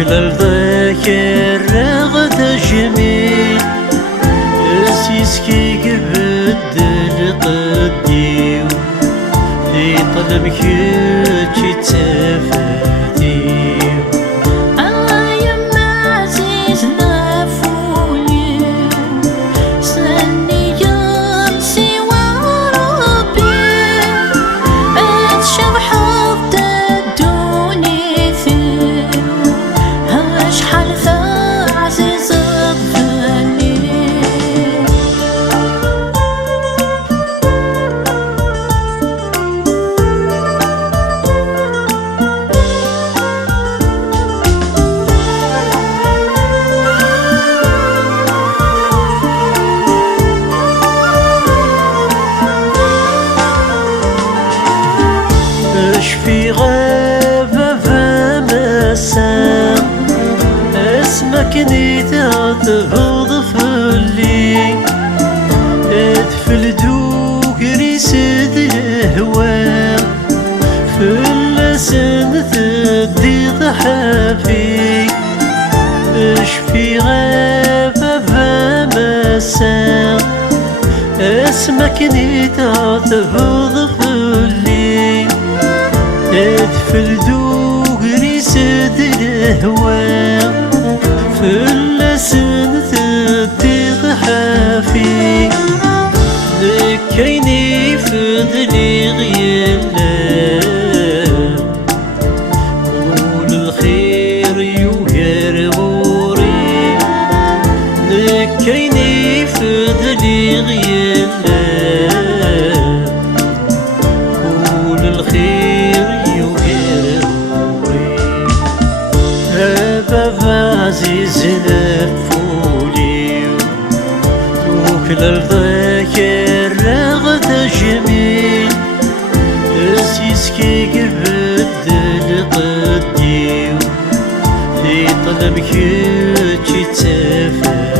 كل الذاكر رغد جميل اسيسكي قبد القديو في طلبك يجي تفاديو في غابة فمسا اسمك نيتا تفض فلي ادفل دوكري سد الهوام فلسن تدي ضحافي اش في غابة فمسا اسمك نيتا تفض فلي ادفل دوغري سد الهوام فلسن تدي ضحافي ذكيني فضلي غيلام قول الخير يوهر غوري ذكيني فضلي غيلام قول الخير عزيز نفولي توكل الذاكر رغد جميل اسيسكي قبد القديو في طلبك يجي تفاديو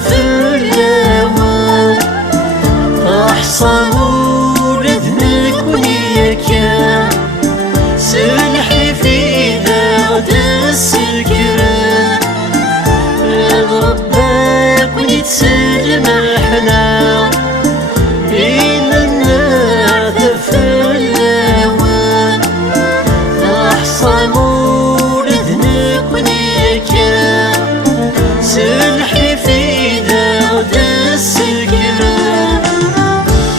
تفلاوان أحصى ولدنك ونياكا سلحي في ذا السكران ربك ونتسلم الحنان إننا تفلاوان أحصى ولدنك ونياكا سلحي في ذا السكران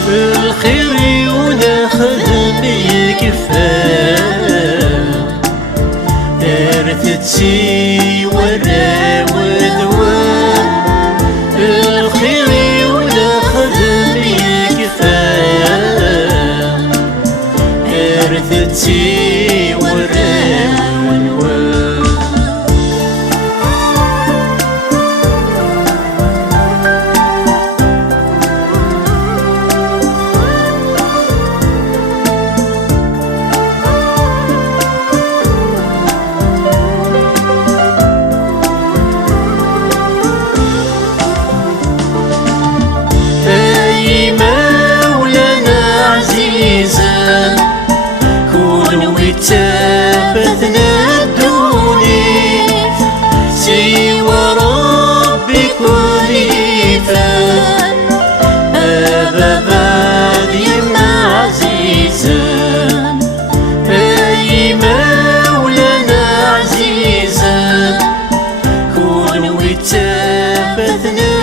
الخير وناخذ بكفاء ارثتي ورا ودوان الخير وناخذ بكفاء ارثتي ورا ودوان تافتنا الدوني سوى ربي كل فان أبا يما عزيزا أي مولانا عزيزا كون وتافتنا